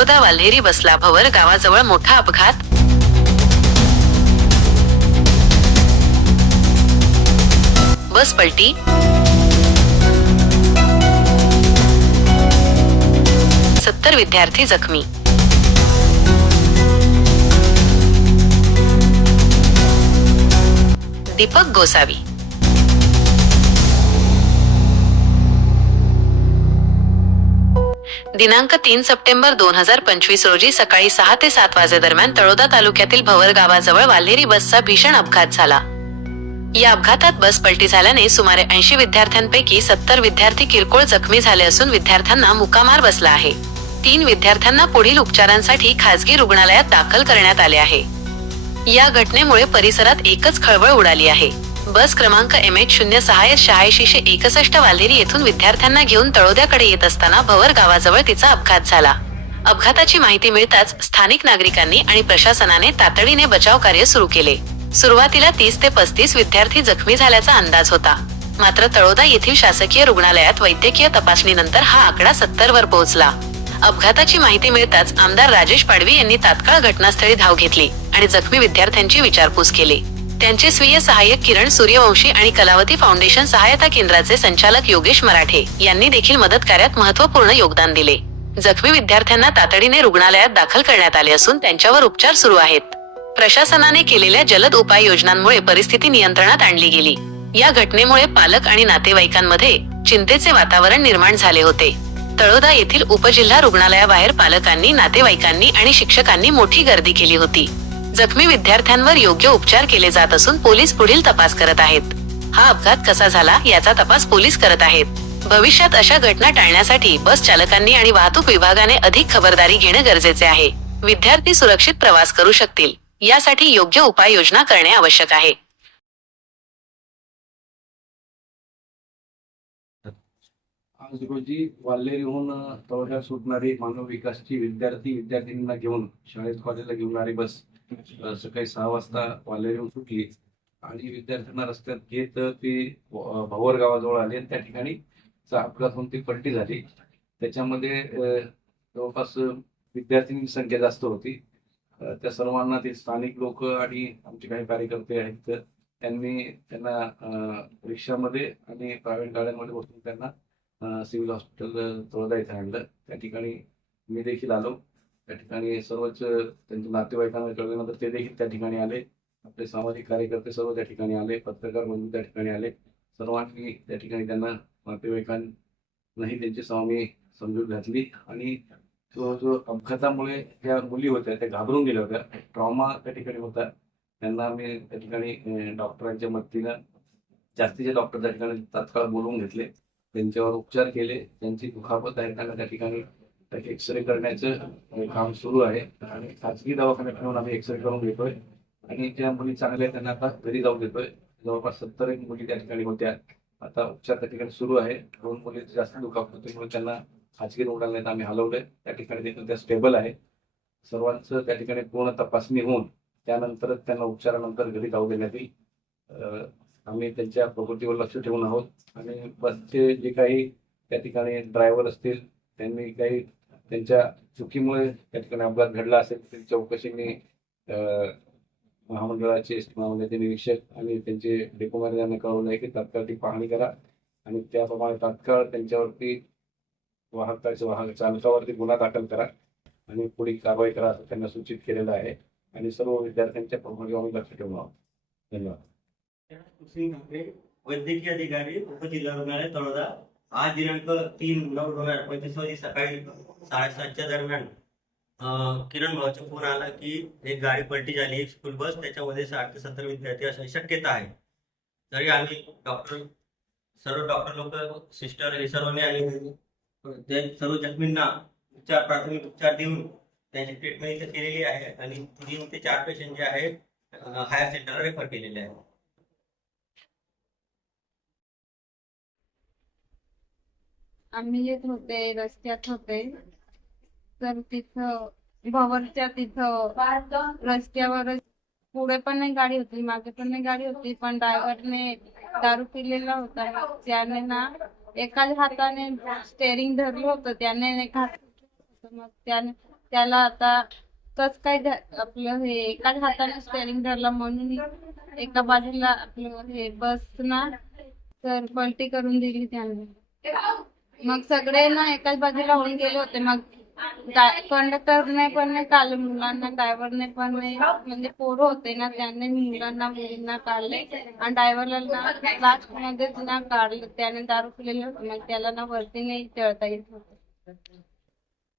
तळोदा वाल्हेरी बसला भवर गावाजवळ मोठा अपघात? बस पलटी. सत्तर विद्यार्थी जखमी. दीपक गोसावी. दिनांक तीन सप्टेंबर दोन हजार पंचवीस रोजी सकाळी सहा ते सात वाजेदरम्यान तळोदा तालुक्यातील भवर गावाजवळ वाल्हेरी बसचा भीषण अपघात झाला. या अपघातात बस पलटी झाल्याने सुमारे ऐंशी विद्यार्थ्यांपैकी सत्तर विद्यार्थी किरकोळ जखमी झाले असून विद्यार्थ्यांना मुकामार बसला आहे. तीन विद्यार्थ्यांना पुढील उपचारांसाठी खासगी रुग्णालयात दाखल करण्यात आले आहे. या घटनेमुळे परिसरात एकच खळबळ उडाली आहे. बस क्रमांक एम एच शून्य सहा शहाऐंशीशे एकसष्ट वाल्हेरी येथून विद्यार्थ्यांना घेऊन तळोद्याकडे येत असताना भवर गावाजवळ तिचा अपघात झाला. अपघाताची माहिती मिळताच स्थानिक नागरिकांनी आणि प्रशासनाने तातडीने बचाव कार्य सुरू केले. सुरुवातीला तीस ते पस्तीस विद्यार्थी जखमी झाल्याचा अंदाज होता. मात्र तळोदा येथील शासकीय रुग्णालयात वैद्यकीय तपासणीनंतर हा आकडा सत्तर वर पोहोचला. अपघाताची माहिती मिळताच आमदार राजेश पाडवी यांनी तात्काळ घटनास्थळी धाव घेतली आणि जखमी विद्यार्थ्यांची विचारपूस केली. त्यांचे स्वीय सहाय्यक किरण सूर्यवंशी आणि कलावती फाउंडेशन सहायता केंद्राचे संचालक योगेश मराठे यांनी देखील मदत कार्यात महत्त्वपूर्ण योगदान दिले. जखमी विद्यार्थ्यांना तातडीने रुग्णालयात दाखल करण्यात आले असून त्यांच्यावर उपचार सुरू आहेत. प्रशासनाने केलेल्या जलद उपाययोजनांमुळे परिस्थिती नियंत्रणात आणली गेली. या घटनेमुळे पालक आणि नातेवाईकांमध्ये चिंतेचे वातावरण निर्माण झाले होते. तळोदा येथील उपजिल्हा रुग्णालयाबाहेर पालकांनी नातेवाईकांनी आणि शिक्षकांनी मोठी गर्दी केली होती. जखमी विद्यार्थ्यांवर योग्य उपचार केले जात असून पोलीस पुढील तपास करत आहेत. हा अपघात कसा झाला याचा तपास पोलीस करत आहेत. भविष्यात अशा घटना टाळण्यासाठी बस चालकांनी आणि वाहतूक विभागाने अधिक खबरदारी घेणे गरजेचे आहे. विद्यार्थी सुरक्षित प्रवास करू शकतील. यासाठी योग्य उपाययोजना करणे आवश्यक आहे. आज रोजी वाल्हेरीहून तळोद्यात सुटणारी मानव विकासची विद्यार्थी विद्यार्थिनींना घेऊन शाळेत कॉलेजला घेऊन बस. सकाळी सहा वाजता वाल्हेरीहून सुटली आणि विद्यार्थ्यांना रस्त्यात घेत ते भवर गावाजवळ आले आणि त्या ठिकाणी अपघात होऊन ती पलटी झाली. त्याच्यामध्ये जवळपास विद्यार्थ्यांची संख्या जास्त होती. त्या सर्वांना ते स्थानिक लोक आणि आमचे काही कार्यकर्ते आहेत तर त्यांनी त्यांना रिक्षामध्ये आणि प्रायव्हेट गाड्यांमध्ये बसून त्यांना सिव्हिल हॉस्पिटल तळोदा इथे आणलं. त्या ठिकाणी मी देखील आलो. त्या ठिकाणी सर्वच त्यांच्या नातेवाईकांना कळल्यानंतर ते देखील त्या ठिकाणी आले. आपले सामाजिक कार्यकर्ते सर्व त्या ठिकाणी आले. पत्रकार बंधू त्या ठिकाणी आले. सर्वांनी त्या ठिकाणी त्यांना नातेवाईकांनाही त्यांची स्वामी समजूत घातली आणि तो जो अपघातामुळे ज्या मुली होत्या त्या घाबरून गेल्या होत्या ट्रॉमा त्या ठिकाणी होता. त्यांना आम्ही त्या ठिकाणी डॉक्टरांच्या मदतीनं जास्तीचे डॉक्टर त्या ठिकाणी तात्काळ बोलवून घेतले. त्यांच्यावर उपचार केले. त्यांची दुखापत आहे त्यांना त्या ठिकाणी एक्सरे करण्याचं काम सुरू आहे. आणि खाजगी दवाखान्यात ठेवून आम्ही एक्सरे करून घेतोय. आणि ज्या मुली चांगल्या आहेत त्यांना आता घरी जाऊन देतोय. जवळपास सत्तर एक मुली त्या ठिकाणी होत्या. आता उपचार त्या ठिकाणी सुरू आहे. दोन मुली जास्त दुखापत होतीमुळे त्यांना खाजगी रुग्णालयात आम्ही हलवलंय. त्या ठिकाणी देखील त्या स्टेबल आहे. सर्वांचं त्या ठिकाणी पूर्ण तपासणी होऊन त्यानंतरच त्यांना उपचारानंतर घरी जाऊ देण्यात येईल. आम्ही त्यांच्या प्रकृतीवर लक्ष ठेवून आहोत. आणि बसचे जे काही त्या ठिकाणी ड्रायव्हर असतील त्यांनी काही त्यांच्या चुकीमुळे त्या ठिकाणी अपघात घडला असेल त्याची चौकशी मी महामंडळाचे महामंडळाचे निरीक्षक आणि त्यांचे डेपो यांना कळवलं आहे की तात्काळ ती पाहणी करा. आणि त्याप्रमाणे तात्काळ त्यांच्यावरती वाहकाच्या वाहक चालकावरती गुन्हा दाखल करा आणि पुढील कारवाई करा असं त्यांना सूचित केलेलं आहे. आणि सर्व विद्यार्थ्यांच्या प्रकृतीवर आम्ही लक्ष ठेवून आहोत. धन्यवाद. वैद्यकीय अधिकारी उपजिल्हा रुग्णालय तळोदा. आज दिनांक तीन नऊ दोन हजार पंचवीस रोजी सकाळी साडेसातच्या दरम्यान किरण भाऊचा फोन आला की एक गाडी पलटी झाली एक स्कूल बस त्याच्यामध्ये साठ ते सत्तर विद्यार्थी असण्याची शक्यता आहे. तरी आम्ही डॉक्टर सर्व डॉक्टर लोक सिस्टर हे सर्वांनी आम्ही ते सर्व जखमींना उपचार प्राथमिक उपचार देऊन त्यांची ट्रीटमेंट इथे केलेली आहे. आणि तीन ते चार पेशंट जे आहेत हायर सेंटरला रेफर केलेले आहे आम्ही येत होते रस्त्यात होते तर तिथं भवरच्या तिथं रस्त्यावर पुढे पण नाही गाडी होती मागे पण नाही गाडी होती पण ड्रायव्हरने दारू पिलेला होता. त्याने ना एकाच हाताने स्टेअरिंग धरलं होतं त्याने एक हात मग त्याने त्याला आता कस काय आपलं हे एकाच हाताने स्टेअरिंग धरलं म्हणून एका बाजूला आपलं हे बस ना तर पलटी करून दिली त्याने. मग सगळे ना एकाच बाजूला होऊन गेले होते. मग कंडक्टरने पण नाही काढले मुलांना ड्रायव्हरने पण नाही. म्हणजे पोरं होते ना त्यांनी मुलांना मुलींना काढले. आणि ड्रायव्हरला ना लास्टमध्ये ना काढलं. त्याने दारू पिलेले होतं. मग त्याला ना वरती नाही चढता येत होते.